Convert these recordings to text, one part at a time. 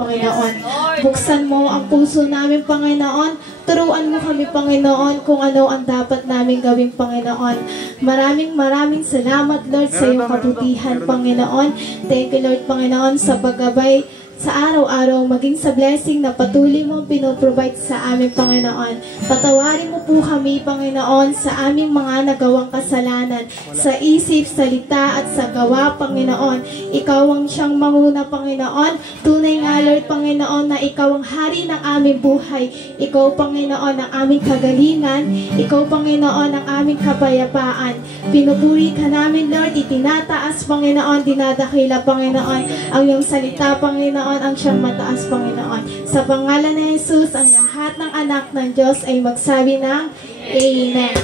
Panginoon. Buksan mo ang puso namin, Panginoon. Turuan mo kami, Panginoon, kung ano ang dapat namin gawin, Panginoon. Maraming salamat, Lord, sa iyong kabutihan, Panginoon. Thank you, Lord, Panginoon, sa paggabay sa araw-araw, maging sa blessing na patuloy mo pinoprovide sa amin, Panginoon. Patawarin mo po kami, Panginoon, sa aming mga nagawang kasalanan, sa isip, salita, at sa gawa, Panginoon. Ikaw ang siyang manguna, Panginoon. Tunay nga, Lord, Panginoon, na Ikaw ang hari ng aming buhay. Ikaw, Panginoon, ang aming kagalingan. Ikaw, Panginoon, ang aming kapayapaan. Pinupuri ka namin, Lord, itinataas, Panginoon, dinadakila, Panginoon, ang iyong salita, Panginoon, ang siyang mataas, Panginoon. Sa pangalan ni Jesus, ang lahat ng anak ng Diyos ay magsabi ng Amen.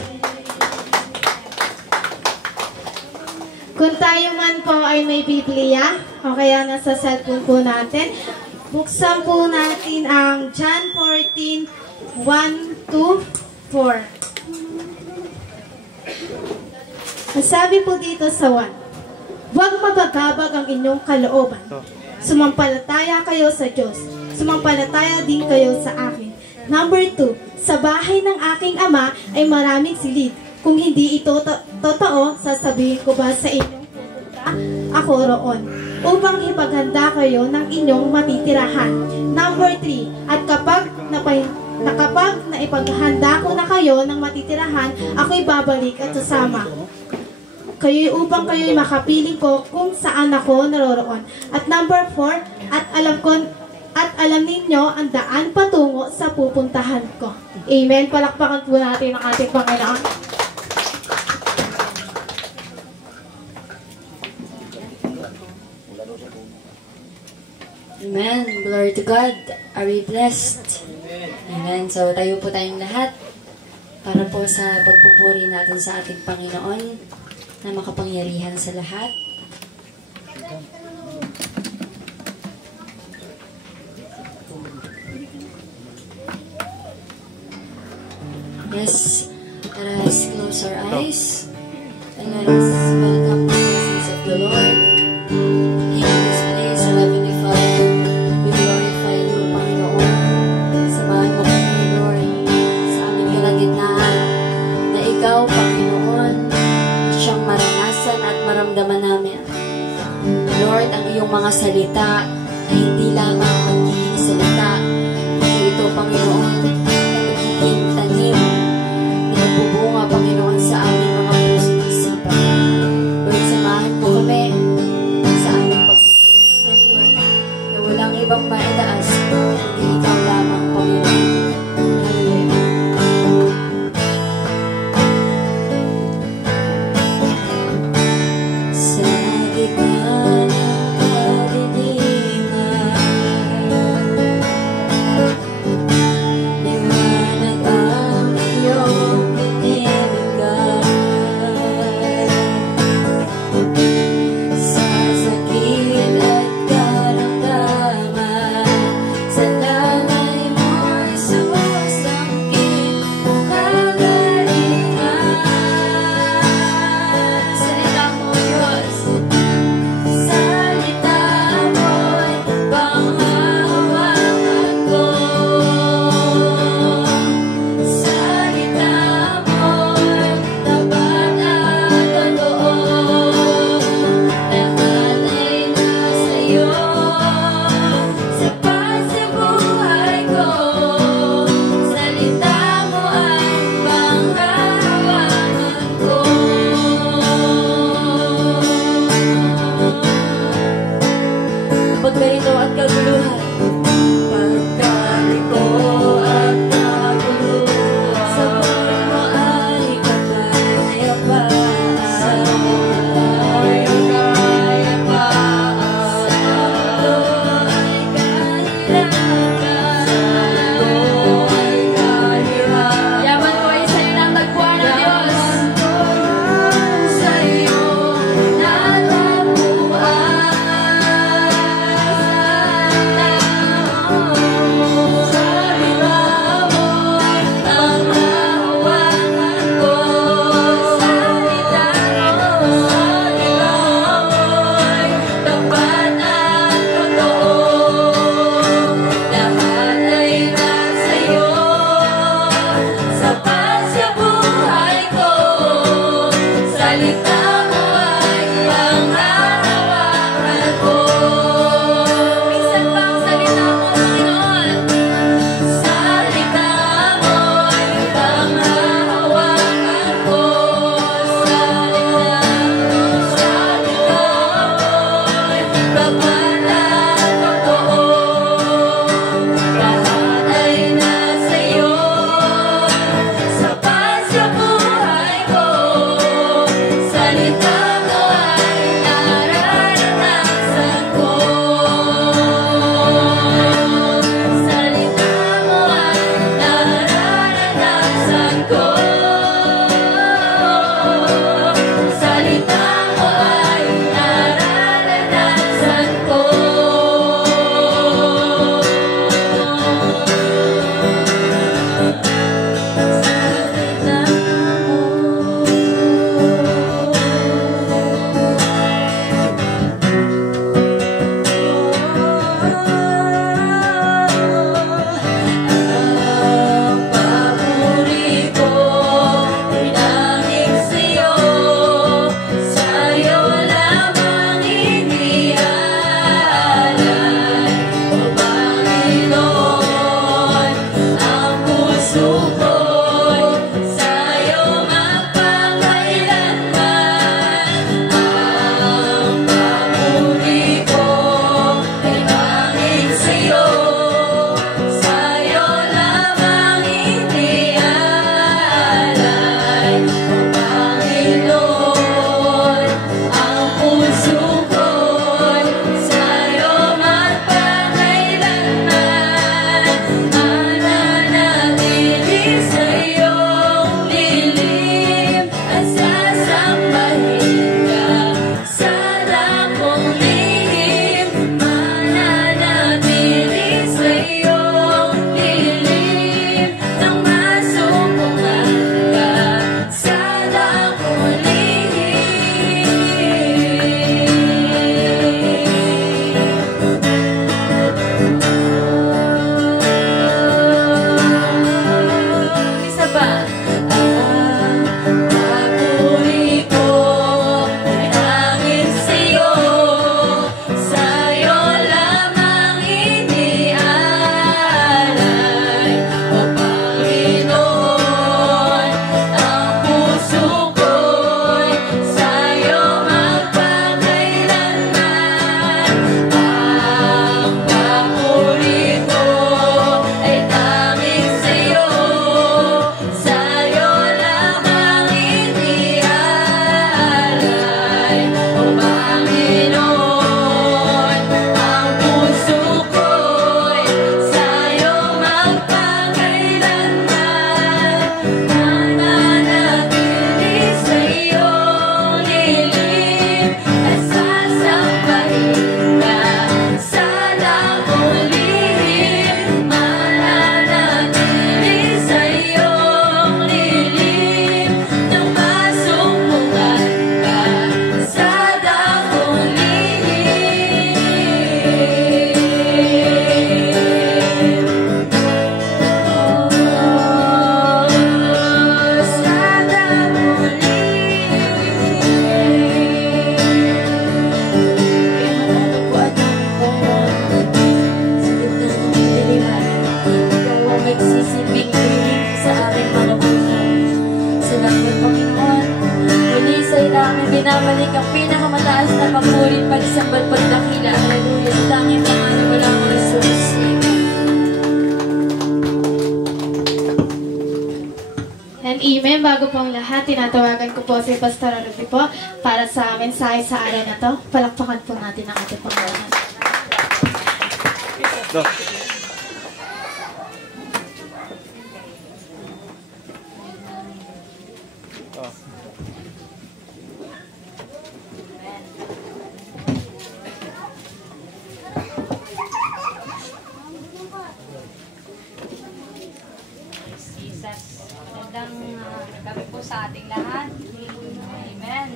Kung tayo man po ay may Biblia, o kaya nasa cellphone po natin, buksan po natin ang John 14, 1-4. Masabi po dito sa 1, huwag mabagabag ang inyong kalooban. Sumampalataya kayo sa Diyos. Sumampalataya din kayo sa akin. Number 2, sa bahay ng aking ama ay maraming silid. Kung hindi ito totoo, sasabihin ko ba sa inyong pupunta ako roon, upang ipaghanda kayo ng inyong matitirahan. Number 3, at kapag naipaghanda ko na kayo ng matitirahan, ako'y babalik at sasama kayo upang kayo'y makapiling ko kung saan ako naroroon. At number 4, at alam ninyo ang daan patungo sa pupuntahan ko. Amen. Palakpakan po natin ang ating Panginoon. Amen. Glory to God. Are we blessed? Amen. So tayo po tayong lahat para po sa pagpupuri natin sa ating Panginoon na makapangyarihan sa lahat. Yes, let us close our eyes and let us welcome the presence of the Lord. In this place, our Heavenly Father, we glorify you, Panginoon. Samahan mo kami, Lord, sa aming kalagitnaan na ikaw, Panginoon, siyang maranasan at maramdaman namin. Lord, ang iyong mga salita ay hindi lamang magiging salita, kundi ito, Panginoon, ay magiging tanim na magbubunga, Panginoon, sa aming mga puso at isipan. Lord, samahan mo kami sa aming pagpupuri sa iyo na walang ibang maitaas, kundi ikaw lamang, Panginoon. Hallelujah. Sa gitna ng kadiliman, liwanag ang iyong binibigay. Sa sakit at karamdaman, sa lalay mo'y sumasangkit ang kagalingan. Salita mo, Diyos. Salita mo'y panghahawakan ko. Salita mo'y tapat at totoo. Lahat ay nasa iyo. Sapat sa buhay ko. Salita mo ay panghahawakan ko. Pagkalito at kaguluhan, pagkalito at kaguluhan, sa buhay mo ay kapayapaan. Sa buhay mo ay kapayapaan. Sa mundo ay kahirapan. Sa mundo ay kahirapan. Yaman ko ay sa'yo ng tagpuan ng Diyos. Yaman ko sa'yo natagpuan. ibalik ang pinakamataas na papuri, pagsambat, pagdakila. Hallelujah. Sa tanging pangalan mo lang, Jesus. And amen. Bago po ang lahat, tinatawagan ko po si Pastor Ruby po para sa mensahe sa araw na to. Palakpakan po natin ang ating Panginoon. Gabi po sa ating lahat. Amen.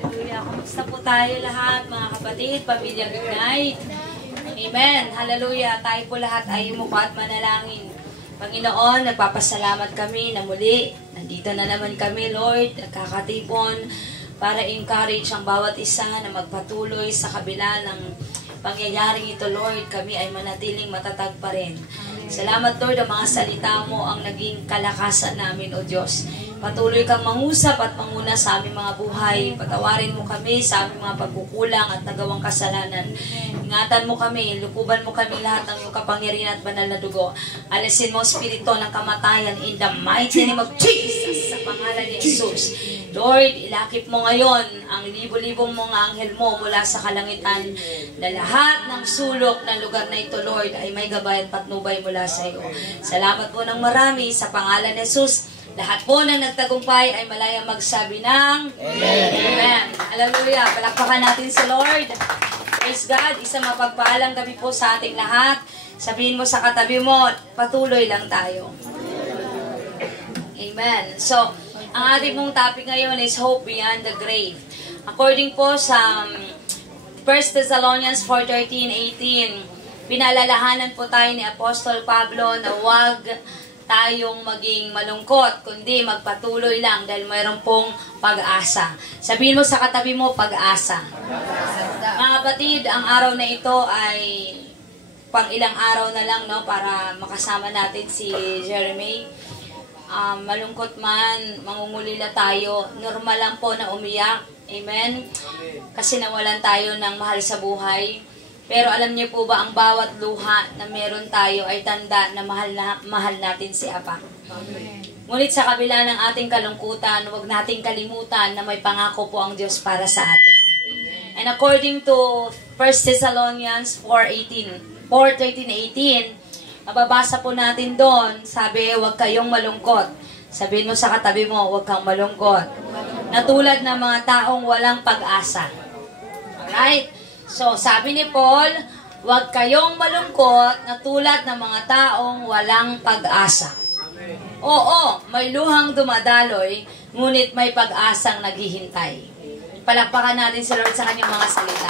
Hallelujah. Kumusta po tayo lahat, mga kapatid, pamilya Ignite? Amen. Hallelujah. Tayo po lahat ay mukha at manalangin. Panginoon, nagpapasalamat kami na muli. Nandito na naman kami, Lord, nagkakatipon para encourage ang bawat isa na magpatuloy sa kabila ng pangyayaring ito, Lord. Kami ay manatiling matatag pa rin. Salamat, Lord, ang mga salita mo ang naging kalakasan namin, O Diyos. Patuloy kang mangusap at manguna sa aming mga buhay. Patawarin mo kami sa aming mga pagkukulang at nagawang kasalanan. Ingatan mo kami, lukuban mo kami lahat ng iyong kapangyarihan at banal na dugo. Alisin mo spirito ng kamatayan in the mighty name of Jesus, sa pangalan ni Jesus. Lord, ilakip mo ngayon ang libo-libong mga anghel mo mula sa kalangitan na lahat ng sulok ng lugar na ito, Lord, ay may gabay at patnubay mula sa iyo. Salamat po ng marami sa pangalan ni Jesus. Lahat po na nagtagumpay ay malayang magsabi ng Amen. Amen. Hallelujah. Palakpakan natin si Lord. Praise God. Isang mapagpaalang gabi po sa ating lahat. Sabihin mo sa katabi mo, patuloy lang tayo. Amen. So, ang ating mong topic ngayon is Hope Beyond the Grave. According po sa 1 Thessalonians 4:13-18, pinalalahanan po tayo ni Apostol Pablo na huwag tayong maging malungkot, kundi magpatuloy lang dahil mayroon pong pag-asa. Sabihin mo sa katabi mo, pag-asa. Mga kapatid, ang araw na ito ay pang ilang araw na lang, no, para makasama natin si Jeremy. Malungkot man, mangungulila tayo, normal lang po na umiyak. Amen? Kasi nawalan tayo ng mahal sa buhay. Pero alam niyo po ba, ang bawat luha na meron tayo ay tanda na mahal natin si Apa. Amen. Ngunit sa kabila ng ating kalungkutan, huwag nating kalimutan na may pangako po ang Diyos para sa atin. And according to 1 Thessalonians 4:13-18, mababasa po natin doon, sabi, huwag kayong malungkot. Sabihin mo sa katabi mo, huwag kang malungkot. Na tulad ng mga taong walang pag-asa. Alright? So, sabi ni Paul, huwag kayong malungkot na tulad ng mga taong walang pag-asa. Oo, may luhang dumadaloy, ngunit may pag-asang naghihintay. Palakpakan natin si Lord sa kanyang mga salita.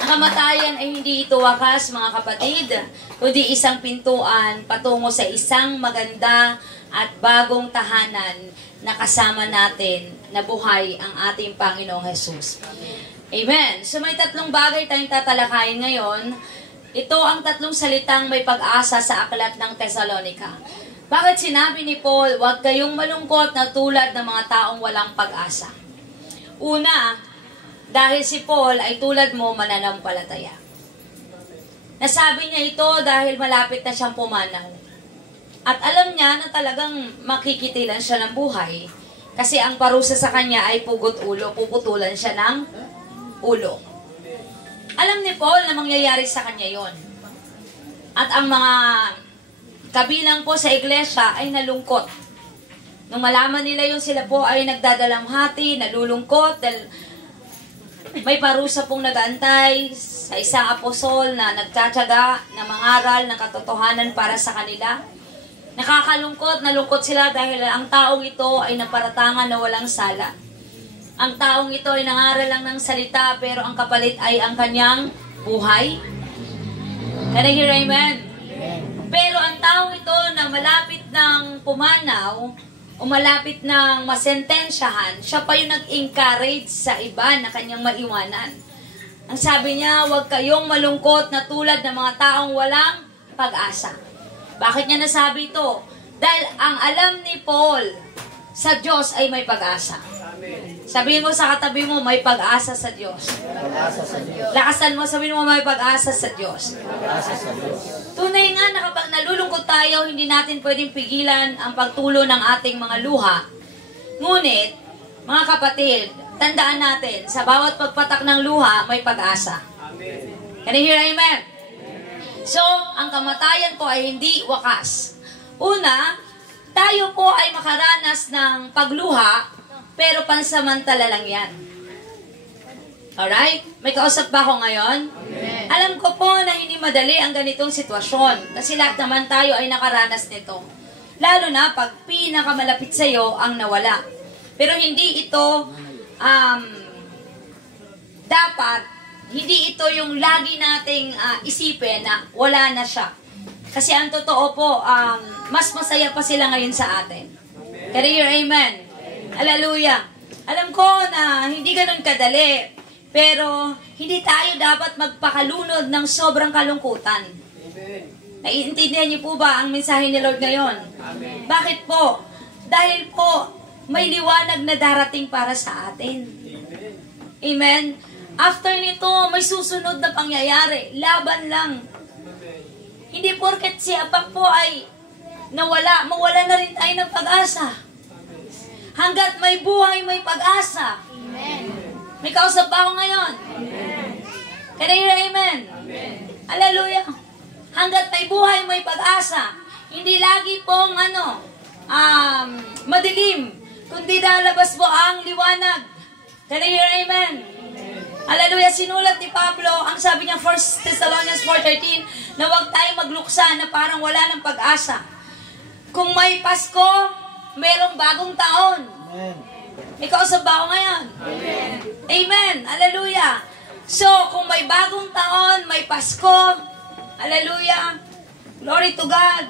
Ang kamatayan ay hindi ito wakas, mga kapatid, kundi isang pintuan patungo sa isang maganda at bagong tahanan na kasama natin na buhay ang ating Panginoong Jesus. Amen. So may tatlong bagay tayong tatalakayin ngayon. Ito ang tatlong salitang may pag-asa sa aklat ng Thessalonica. Bakit sinabi ni Paul, huwag kayong malungkot na tulad ng mga taong walang pag-asa? Una, dahil si Paul ay tulad mo mananampalataya. Nasabi niya ito dahil malapit na siyang pumanaw. At alam niya na talagang makikitilan siya ng buhay. Kasi ang parusa sa kanya ay pugot ulo, puputulan siya ng ulo. Alam ni Paul na mangyayari sa kanya yon. At ang mga kabilang po sa iglesia ay nalungkot. Nung malaman nila yun, sila po ay nagdadalamhati, nalulungkot, dahil may parusa pong nag-aantay sa isang apostol na nagtsatsaga na mangaral ng katotohanan para sa kanila. Nakakalungkot, nalungkot sila dahil ang taong ito ay naparatangan na walang sala. Ang taong ito ay nangaral lang ng salita, pero ang kapalit ay ang kanyang buhay. Can I hear amen? Pero ang taong ito na malapit ng pumanaw, o malapit ng masentensyahan, siya pa yung nag-encourage sa iba na kanyang maiwanan. Ang sabi niya, huwag kayong malungkot na tulad ng mga taong walang pag-asa. Bakit niya nasabi ito? Dahil ang alam ni Paul sa Diyos ay may pag-asa. Sabihin mo sa katabi mo, may pag-asa sa Diyos. Lakasan mo, sabihin mo, may pag-asa sa Diyos. Tunay nga na kapag nalulungkot tayo, hindi natin pwedeng pigilan ang pagtulo ng ating mga luha. Ngunit, mga kapatid, tandaan natin, sa bawat pagpatak ng luha, may pag-asa. Can you hear amen? So, ang kamatayan ko ay hindi wakas. Una, tayo po ay makaranas ng pagluha, pero pansamantala lang yan. Alright? May kausap ba ako ngayon? Amen. Alam ko po na hindi madali ang ganitong sitwasyon, kasi lahat naman tayo ay nakaranas nito. Lalo na pag pinakamalapit sa iyo ang nawala. Pero hindi ito dapat, hindi ito yung lagi nating isipin na wala na siya. Kasi ang totoo po, mas masaya pa sila ngayon sa atin. Can you hear amen? Hallelujah. Alam ko na hindi ganun kadali, pero hindi tayo dapat magpakalunod ng sobrang kalungkutan. Naiintindihan niyo po ba ang mensahe ni Lord ngayon? Amen. Bakit po? Dahil po, may liwanag na darating para sa atin. Amen? After nito, may susunod na pangyayari. Laban lang. Hindi porket si Apak po ay mawala na rin tayo ng pag-asa. Hanggat may buhay, may pag-asa. Amen. May kausap ba ako ngayon? Amen. Can I hear amen? Amen. Hallelujah. Hanggat may buhay, may pag-asa. Hindi lagi pong madilim, kundi lalabas po ang liwanag. Can I hear amen? Amen. Hallelujah. Sinulat ni Pablo, ang sabi niya 1 Thessalonians 4:13, na huwag tayo magluksa na parang wala ng pag-asa. Kung may Pasko, merong bagong taon. Amen. May kausap ba ako ngayon? Amen. Amen. Hallelujah. So, kung may bagong taon, may Pasko, hallelujah, glory to God.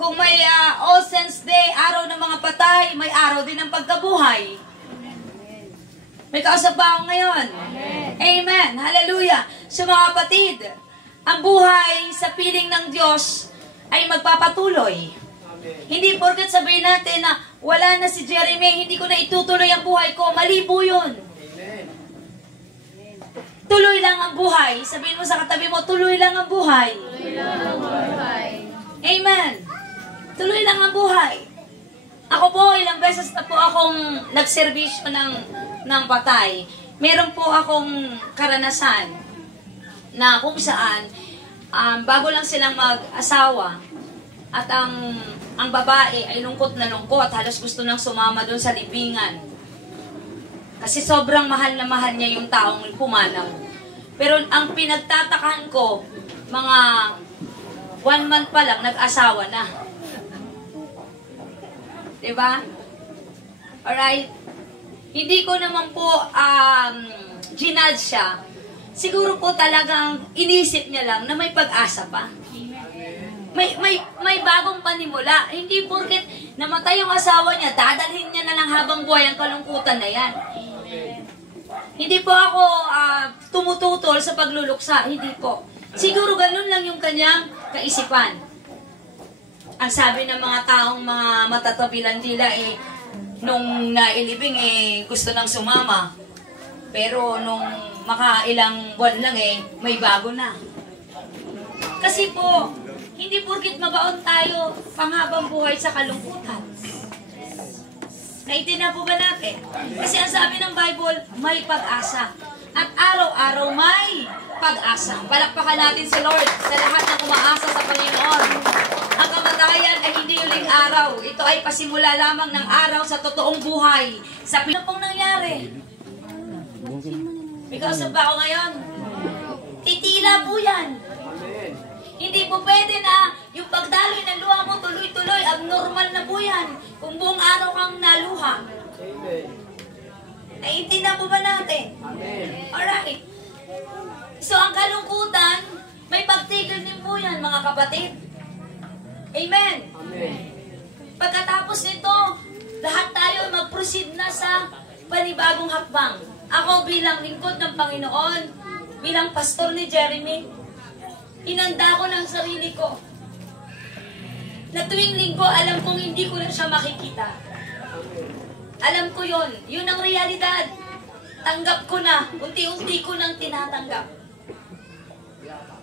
Kung may All Saints Day, araw ng mga patay, may araw din ng pagkabuhay. May kausap ba ako ngayon? Amen. Amen. Hallelujah. So mga kapatid, ang buhay sa piling ng Diyos ay magpapatuloy. Amen. Hindi porket sabihin natin na wala na si Jeremy, hindi ko na itutuloy ang buhay ko. Mali po yun. Amen. Tuloy lang ang buhay. Sabihin mo sa katabi mo, tuloy lang ang buhay. Tuloy lang ang buhay. Amen. Tuloy lang ang buhay. Ako po, ilang beses na po akong nagserbisyo ng patay. Meron po akong karanasan na kung saan bago lang silang mag-asawa at ang babae ay lungkot na lungkot, halos gusto nang sumama doon sa libingan. Kasi sobrang mahal na mahal niya yung taong pumanaw. Pero ang pinagtatakahan ko, mga 1 month pa lang, nag-asawa na. Diba? Alright? Hindi ko naman po ginad siya. Siguro po talagang inisip niya lang na may pag-asa pa. May bagong panimula. Hindi porket namatay yung asawa niya, dadalhin niya na ng habang buhay ang kalungkutan na yan. Hindi po ako tumututol sa pagluluksa. Hindi po. Siguro ganun lang yung kanyang kaisipan. Ang sabi ng mga taong mga matatabilan nila nung nailibing gusto nang sumama. Pero nung makailang buwan lang may bago na. Kasi po, hindi porkit mabaon tayo panghabang buhay sa kalungkutan. Naiintindihan po ba natin? Kasi ang sabi ng Bible, may pag-asa. At araw-araw may pag-asa. Palakpakan natin si Lord sa lahat ng umaasa sa Panginoon. Ang kamatayan ay hindi huling araw. Ito ay pasimula lamang ng araw sa totoong buhay. Sa pinapong nangyari. Ikaw sa ba ako ngayon? Titila po yan. Hindi po pwede na yung pagdaloy ng luha mo tuloy-tuloy. Abnormal na po yan. Kung buong araw kang naluha. Naiintindihan po ba natin? Alright. So ang kalungkutan, may pagtigil din po yan, mga kapatid. Amen. Amen. Pagkatapos nito, lahat tayo mag-proceed na sa panibagong hakbang. Ako bilang lingkod ng Panginoon, bilang pastor ni Jeremy, inanda ko ng sarili ko. Na tuwing linggo, alam kong hindi ko na siya makikita. Alam ko yon. Yun ang realidad. Tanggap ko na. Unti-unti ko nang tinatanggap.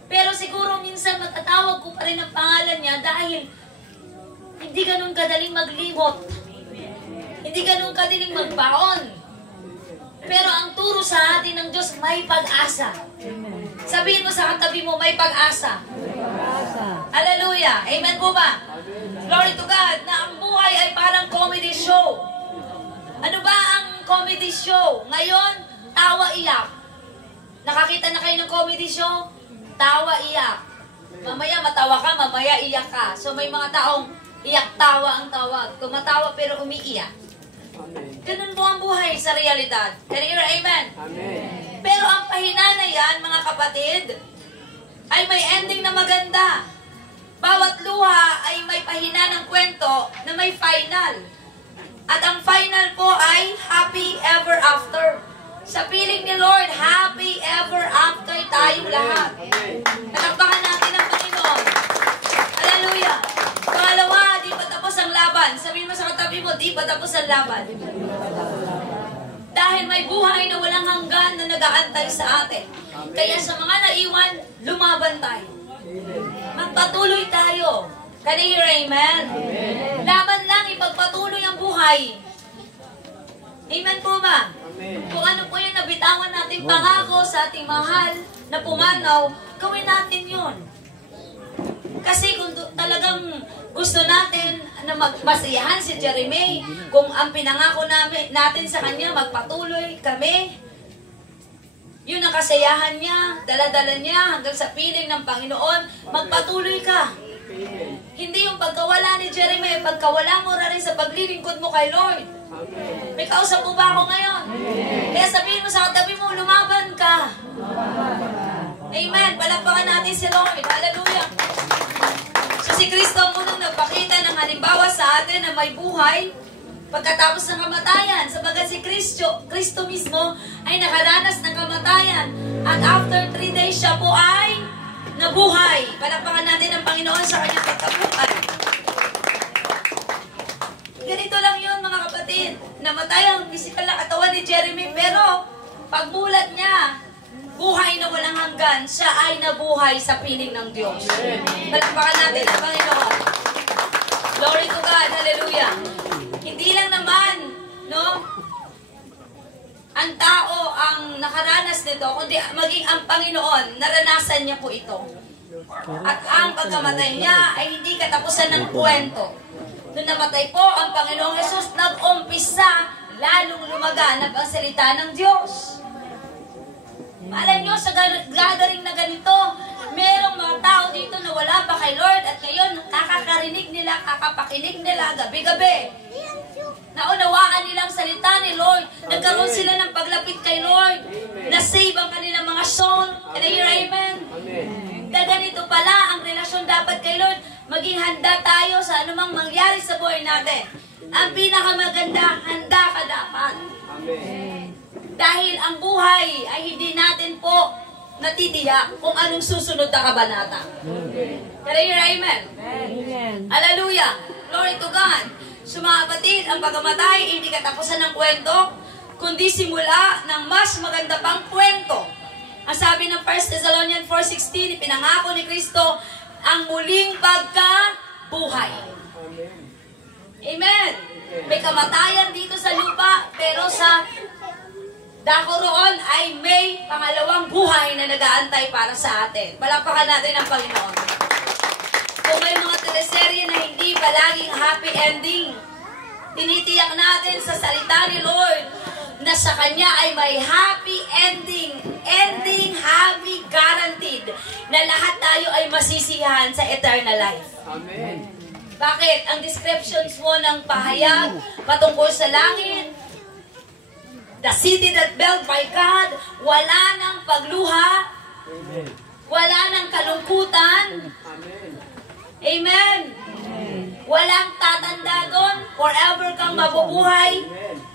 Pero siguro minsan matatawag ko pa rin ang pangalan niya dahil hindi ganun kadaling maglimot. Hindi ganun kadaling magbaon. Pero ang turo sa atin ng Diyos, may pag-asa. Sabihin mo sa katabi mo, may pag-asa. Hallelujah. Amen po ba? Glory to God, na ang buhay ay parang comedy show. Ano ba ang comedy show? Ngayon, tawa, iyak. Nakakita na kayo ng comedy show? Tawa, iyak. Mamaya matawa ka, mamaya iyak ka. So may mga taong iyak-tawa ang tawag. Tumatawa pero umiiyak. Ganun po ang buhay sa realidad. Can you hear amen? Amen. Pero ang pahinanayan, mga kapatid, ay may ending na maganda. Bawat luha ay may pahina ng kwento na may final. At ang final po ay happy ever after. Sa piling ni Lord, happy ever after tayong lahat. Nakakbakan natin ang Panginoon. Hallelujah. Pangalawa, di pa tapos ang laban. Sabihin mo sa katabi mo, di pa tapos ang laban. Dahil may buhay na walang hanggan na nag-aantay sa atin. Kaya sa mga naiwan, lumaban tayo. Magpatuloy tayo. Can you hear amen? Laban lang, ipagpatuloy ang buhay. Amen po ba? Kung ano po yung nabitawan natin pangako sa ating mahal na pumanaw, gawin natin yun. Kasi kung talagang gusto natin na magmasiyahan si Jeremy, kung ang pinangako natin sa kanya, magpatuloy kami, yun ang kasayahan niya, dala-dala niya hanggang sa piling ng Panginoon, magpatuloy ka. Hindi yung pagkawala ni Jeremy, pagkawala mo rin sa paglilingkod mo kay Lord. May kausap mo ba ako ngayon? Kaya sabihin mo sa katabi mo, lumaban ka. Amen. Palakpakan natin si Lord. Hallelujah. So si Kristo ang unang nagpakita ng halimbawa sa atin na may buhay pagkatapos ng kamatayan. Sabagat si Kristo mismo ay nakaranas ng kamatayan. At after 3 days siya po ay nabuhay. Palakpakan natin ang Panginoon sa kanyang pagkabuhay. Ganito lang yun, mga kapatid. Namatay ang physical na katawan ni Jeremy, pero pagmulat niya, buhay na walang hanggan, siya ay nabuhay sa piling ng Diyos. Palakpakan natin ang Panginoon. Glory to God. Hallelujah. Hindi lang naman, no, ang tao ang nakaranas nito, kundi maging ang Panginoon, naranasan niya po ito. At ang pagkamatay niya ay hindi katapusan ng kwento. Nung namatay po ang Panginoong Jesus, nag-umpisa, lalong lumaganap ang salita ng Diyos. Alam nyo, sa gathering na ganito, merong mga tao dito na wala pa kay Lord at ngayon kakakarinig nila, kakapakinig nila gabi-gabi. Naunawaan nilang salita ni Lord. Nagkaroon sila ng paglapit kay Lord. Na-save ang kanilang mga soul. Can I hear amen? Na ganito pala ang relasyon dapat kay Lord. Maging handa tayo sa anumang mangyari sa buhay natin. Ang pinakamaganda, handa ka dapat. Amen. Dahil ang buhay ay hindi natin po natitiyak kung anong susunod na kabanata. Can I hear amen? Amen. Hallelujah. Glory to God. So mga kapatid, ang pagkamatay hindi katapusan ng kwento, kundi simula ng mas maganda pang kwento. Ang sabi ng 1 Thessalonians 4:16, ipinangako ni Kristo ang muling pagkabuhay. Amen. May kamatayan dito sa lupa, pero sa dako roon ay may pangalawang buhay na nag-aantay para sa atin. Palakpakan natin ang Panginoon. Kung may mga teleserye na hindi palaging happy ending, tinitiyak natin sa salita ni Lord na sa Kanya ay may happy ending. Ending, happy, guaranteed. Na lahat tayo ay masisiyahan sa eternal life. Amen. Bakit? Ang descriptions mo ng pahayag patungkol sa langit, the city that built by God, wala ng pagluha, wala ng kalungkutan. Amen. Walang tatanda doon, forever kang mabubuhay,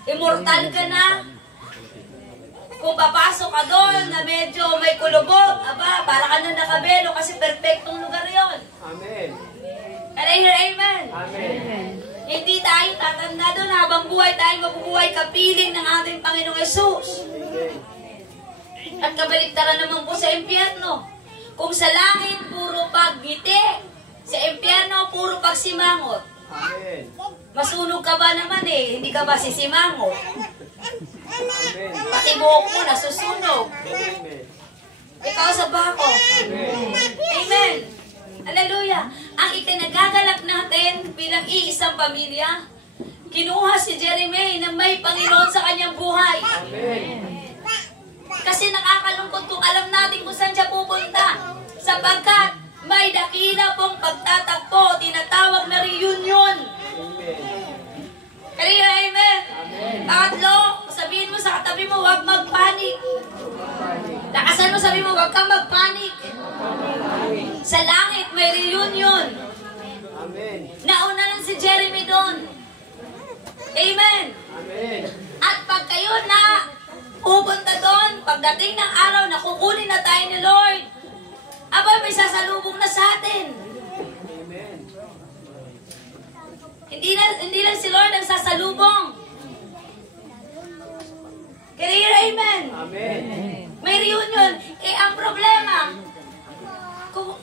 immortal ka na. Kung papasok ka doon na medyo may kulubog, aba, para ka na nakabelo kasi perfectong lugar yon. Amen. Can I hear amen? Amen. Hindi tayo tatanda doon habang buhay tayo mabubuhay piling ng ating Panginoong Yesus. At kabaliktaran naman po sa impyerno. Kung sa langit, puro pagngiti. Sa impyerno, puro pagsimangot. Amen. Masunog ka ba naman eh? Hindi ka ba sisimangot? Amen. Pati buhok mo nasusunog. Amen. Ikaw sa bako. Amen. Hallelujah. Ang ikinagagalak natin bilang iisang pamilya, kinuha si Jeremy na may Panginoon sa kanyang buhay. Amen. Kasi nakakalungkot kung alam natin kung saan siya pupunta. Sapagkat may dakila pong pagtatagpo, tinatawag na reunion. Amen. Kaya amen. Amen. Pangatlo, sabihin mo sa katabi mo, huwag magpanik. Lakasan mo, sabihin mo, huwag kang magpanik. Sa langit, may reunion. Amen. Nauna lang si Jeremy doon. Amen. Amen. At pag kayo na pupunta doon, pagdating ng araw na kukunin na tayo ni Lord, abay may sasalubong na sa atin. Amen. Hindi lang si Lord ang sasalubong. Kaya amen. Amen. May reunion. Eh, ang problema,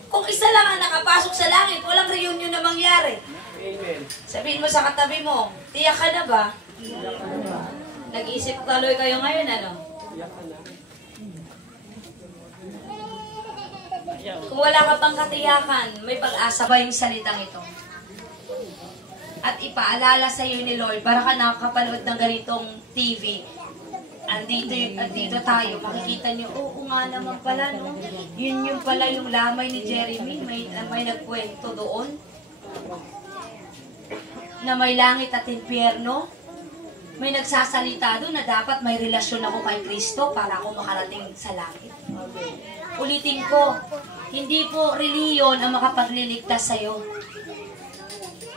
kung isa lang ang nakapasok sa langit, walang reunion na mangyari. Amen. Sabihin mo sa katabi mo, tiyak ka na ba? Nag-iisip tuloy kayo ngayon, ano? Iyak ka na. Kung wala ka pang katiyakan, may pag-asa ba yung salitang ito? At ipaalala sa iyo ni Lord, para ka nakakapanood ng ganitong TV, andito tayo, makikita niyo, oo nga naman pala, no? Yun yung pala yung lamay ni Jeremy, may nagkwento doon, na may langit at impyerno. May nagsasalita doon na dapat may relasyon ako kay Kristo para ako makarating sa langit. Ulitin ko, hindi po reliyon ang makapagliligtas sa'yo,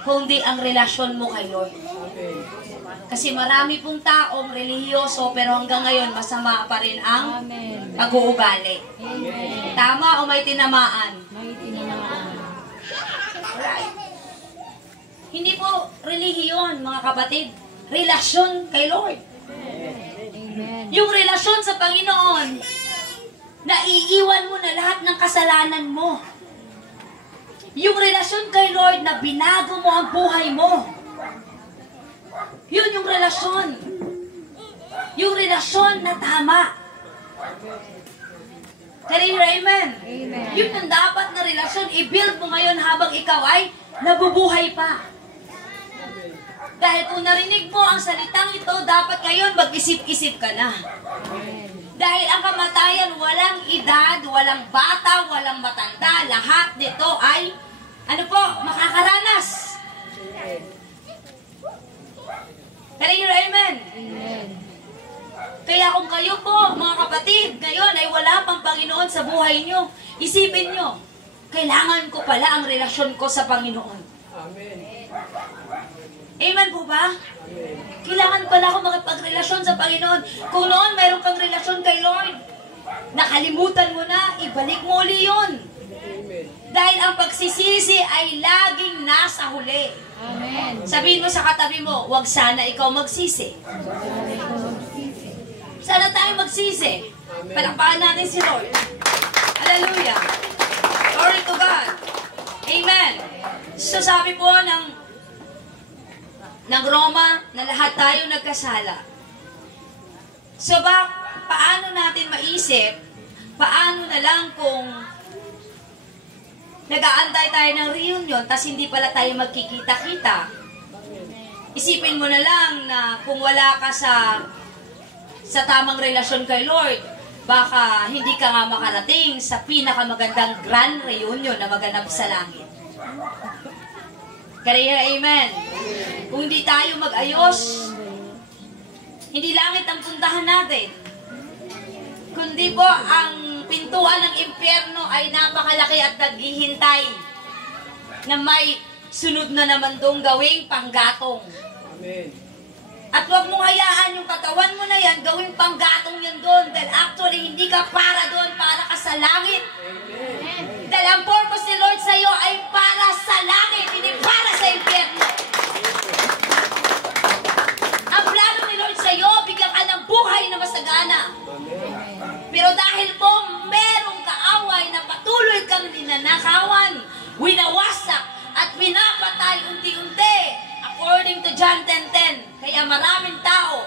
kundi ang relasyon mo kay Lord. Amen. Kasi marami pong taong relihiyoso pero hanggang ngayon masama pa rin ang pag-uugali. Tama o may tinamaan? Right. Hindi po relihiyon, mga kapatid. Relasyon kay Lord. Yung relasyon sa Panginoon, naiiwan mo na lahat ng kasalanan mo. Yung relasyon kay Lord na binago mo ang buhay mo. Yun yung relasyon. Yung relasyon na tama. Kaya amen. Yun yung dapat na relasyon, i-build mo ngayon habang ikaw ay nabubuhay pa. Dahil kung narinig mo ang salitang ito, dapat ngayon mag-isip-isip ka na. Dahil ang kamatayan, walang edad, walang bata, walang matanda, lahat nito ay, makakaranas. Kaya amen. Kaya kung kayo po, mga kapatid, ngayon ay wala pang Panginoon sa buhay nyo, isipin nyo, kailangan ko pala ang relasyon ko sa Panginoon. Amen. Amen po ba? Amen. Kailangan pala ako makipagrelasyon sa Panginoon. Kung noon mayroon kang relasyon kay Lord, nakalimutan mo na, ibalik mo uli yun. Amen. Dahil ang pagsisisi ay laging nasa huli. Amen. Sabihin mo sa katabi mo, huwag sana ikaw magsisi. Sana tayo magsisi. Palakpakan natin si Lord. Hallelujah. Glory to God. Amen. So sabi po ng Roma na lahat tayo nagkasala. So paano natin maisip, paano na lang kung nag-aantay tayo ng reunion tas hindi pala tayo magkikita-kita. Isipin mo na lang na kung wala ka sa tamang relasyon kay Lord, baka hindi ka nga makarating sa pinakamagandang grand reunion na maganap sa langit. Kaya amen. Kung hindi tayo mag-ayos, hindi langit ang puntahan natin. Kundi po ang pintuan ng impyerno ay napakalaki at naghihintay na may sunod na naman doong gawing panggatong. Amen. At huwag mong hayaan yung katawan mo na yan, gawing panggatong yan doon. Dahil actually, hindi ka para doon, para ka sa langit. Amen. Dahil ang purpose ni Lord sa iyo ay para sa langit, hindi para sa impyerno. Ang plano ni Lord sa iyo ninanakawan, winawasak, at pinapatay unti-unti. According to John 10:10. Kaya maraming tao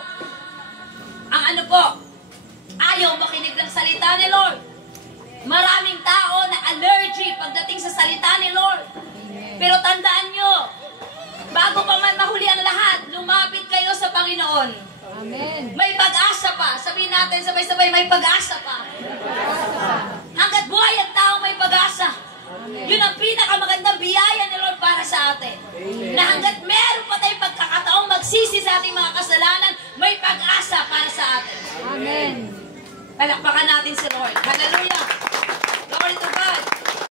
ang ayaw makinig ng salita ni Lord. Maraming tao na allergy pagdating sa salita ni Lord. Pero tandaan nyo, bago pa man mahuli ang lahat, lumapit kayo sa Panginoon. Amen. May pag-asa pa. Sabihin natin sabay-sabay, may pag-asa pa. Hanggat buhay ang tao, may pag-asa. Yun ang pinakamagandang biyaya ni Lord para sa atin. Na hanggat meron pa tayong pagkakataong magsisi sa ating mga kasalanan, may pag-asa para sa atin. Amen. Palakpakan natin si Lord. Hallelujah. Glory to God.